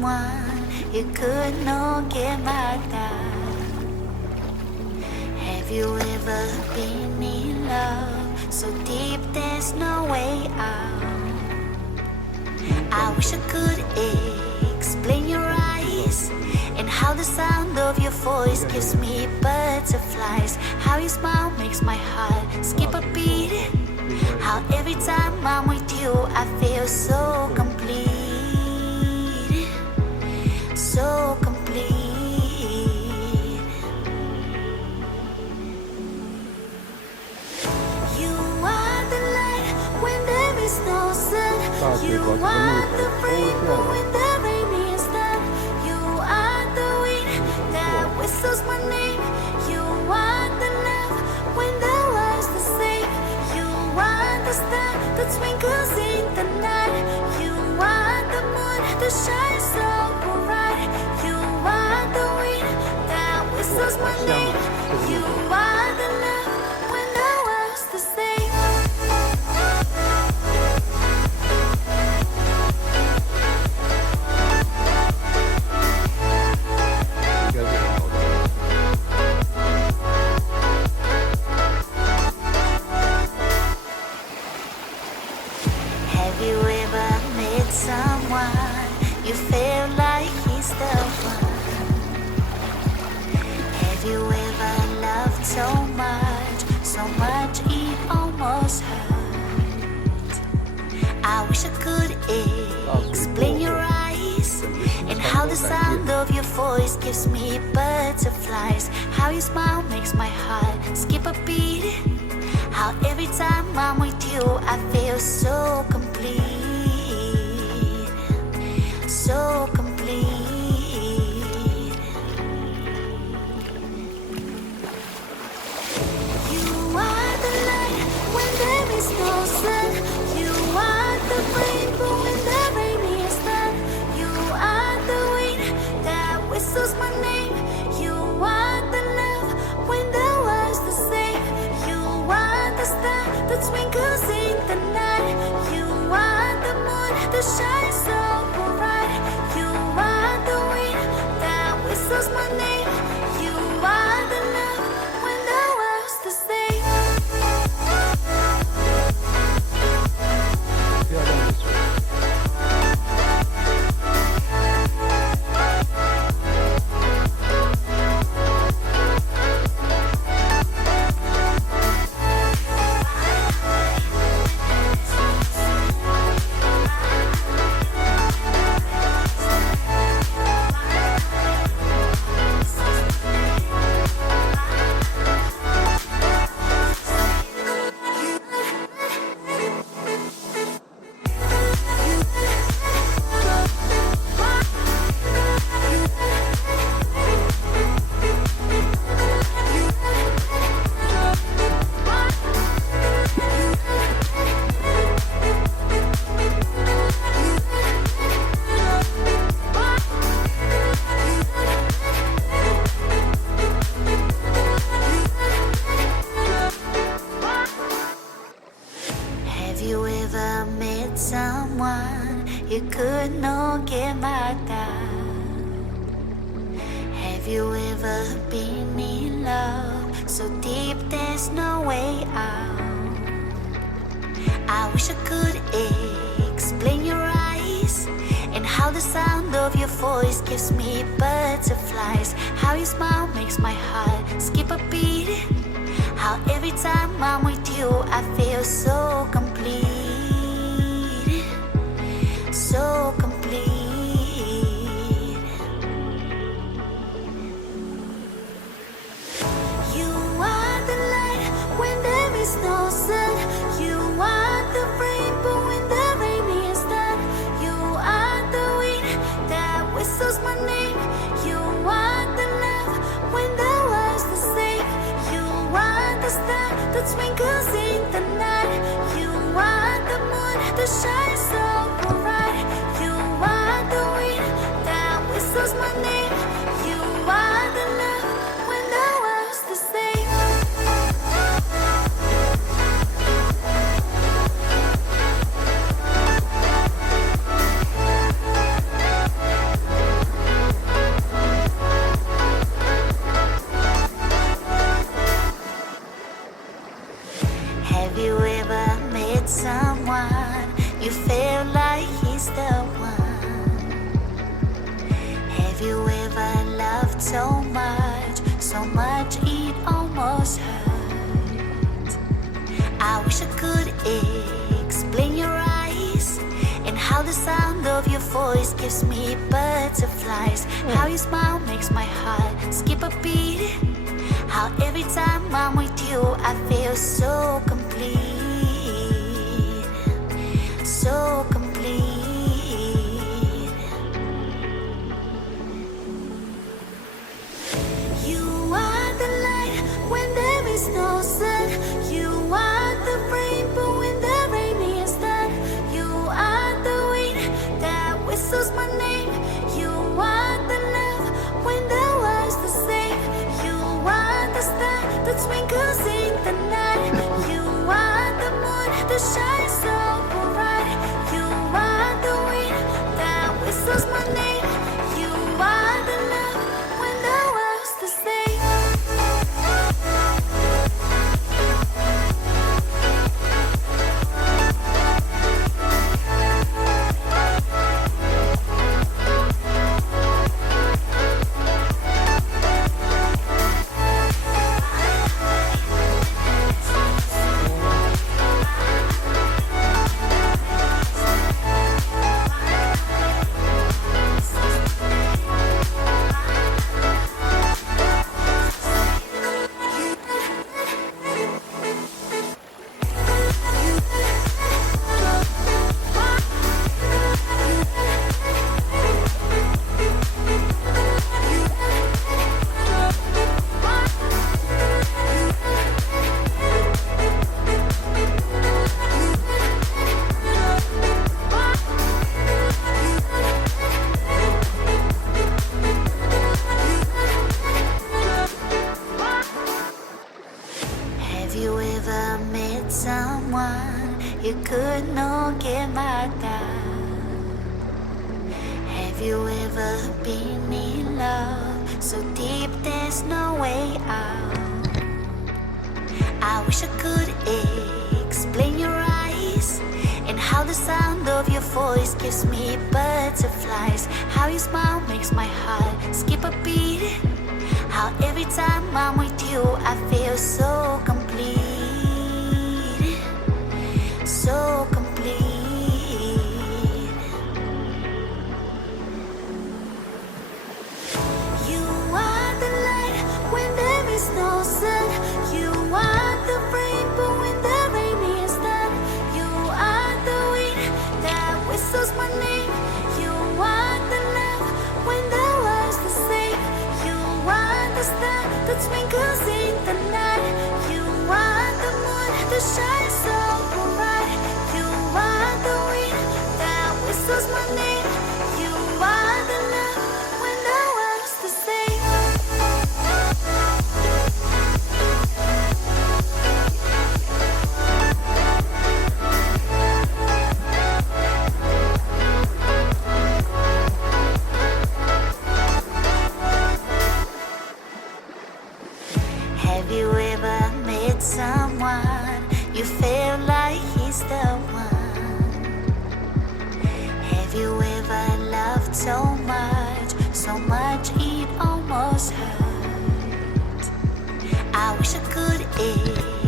someone you could not get back down. Have you ever been in love so deep there's no way out? I wish I could explain your eyes and how the sound of your voice gives me butterflies. How your smile makes my heart skip a beat. How every time I'm with you I feel so complete. So complete. You are the light when there is no sun. You are the rainbow when the rain is done. You are the wind that whistles my name. You are the love when the world's the same. You are the star that twinkles in the night. You are the moon that shines so bright. You are the wind that whistles my name. You are the love when the world's the same. Have you ever met someone you felt like he's the one? Have you ever loved so much it almost hurt? I wish I could explain your eyes and how the sound of your voice gives me butterflies. How your smile makes my heart skip a beat. How every time I'm with you I feel so complete. So complete. You are the light when there is no sun. You are the rainbow when the rain is done. You are the wind that whistles my name. You are the love when the world's the same. You are the star that twinkles in the night. You are the moon that shines so bright. You are the wind that whistles my name. You are the love when the world's the same. Have you ever met someone you could not get back down? Have you ever been in love so deep there's no way out? I wish I could explain your eyes and how the sound of your voice gives me butterflies. How your smile makes my heart skip a beat. How every time I'm with you I feel so complete. So complete. You are the light when there is no sun. You are the rainbow when the rain is done. You are the wind that whistles my name. You are the love when the world's the same. You are the star that twinkles in the night. You are the moon that shines so bright. You are the wind that whistles my name. You are the love when the world's the same. you feel like he's the one. Have you ever loved so much it almost hurt? I wish I could explain your eyes and how the sound of your voice gives me butterflies. How your smile makes my heart skip a beat. How every time I'm with you I feel so complete, so complete. You are the light when there is no sun. You are the rainbow when the rain is done. You are the wind that whistles my name. You are the love when the world's the same. You are the star that twinkles in the night. You are the moon that shines so bright. You are the wind that whistles my name. You are the love when the world's the same. Have you ever met someone you could not get mad at? Have you ever been in love so deep there's no way out? I wish I could explain your eyes and how the sound of your voice gives me butterflies. How your smile makes my heart skip a beat. How every time I'm with you I feel so complete, so complete. You are the light when there is no sun. You are the rainbow when the rain is done. You are the wind that whistles my name. You are the love when the world's the same. You are the star that twinkles in the night. You are the moon that shines so bright. You are the wind that whistles my name. You are the love when the world's the same. Have you ever met someone you feel like he's the one? Have you ever loved so much it almost hurt? I wish I could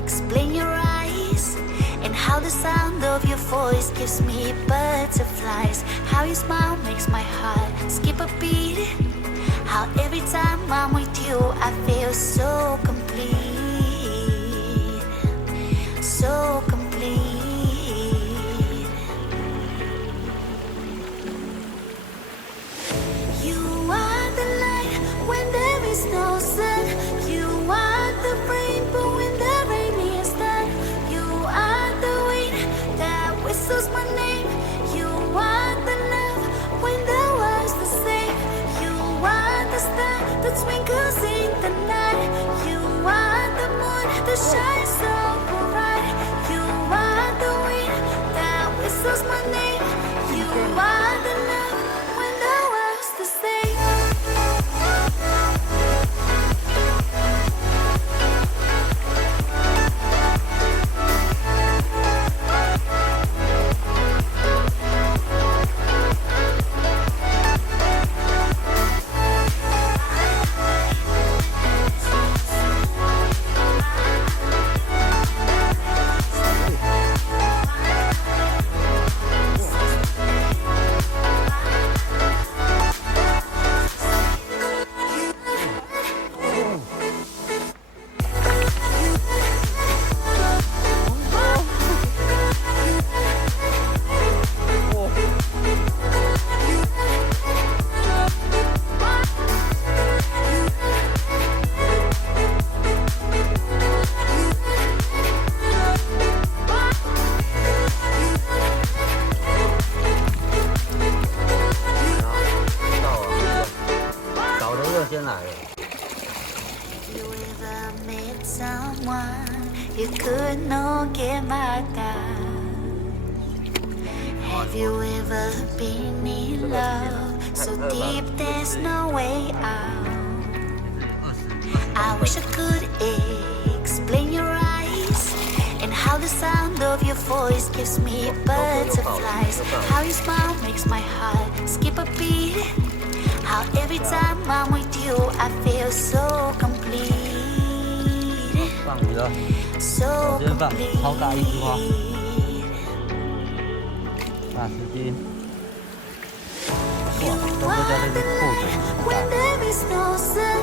explain your eyes and how the sound of your voice gives me butterflies. How your smile makes my heart skip a beat. How every time I'm with you I feel so complete, so complete. You are the light when there is no sun. You are the rainbow when the rain is done. You are the wind that whistles my name. You are the love when the world's the same. You are the star that twinkles in the night. You are ever met someone you could not get mad at? Have you ever been in love so deep there's no way out? I wish I could explain your eyes and how the sound of your voice gives me butterflies. How your smile makes my heart skip a beat. How every time I'm with you I feel so complete. So complete. 大丝巾， You are the light when there is no sun.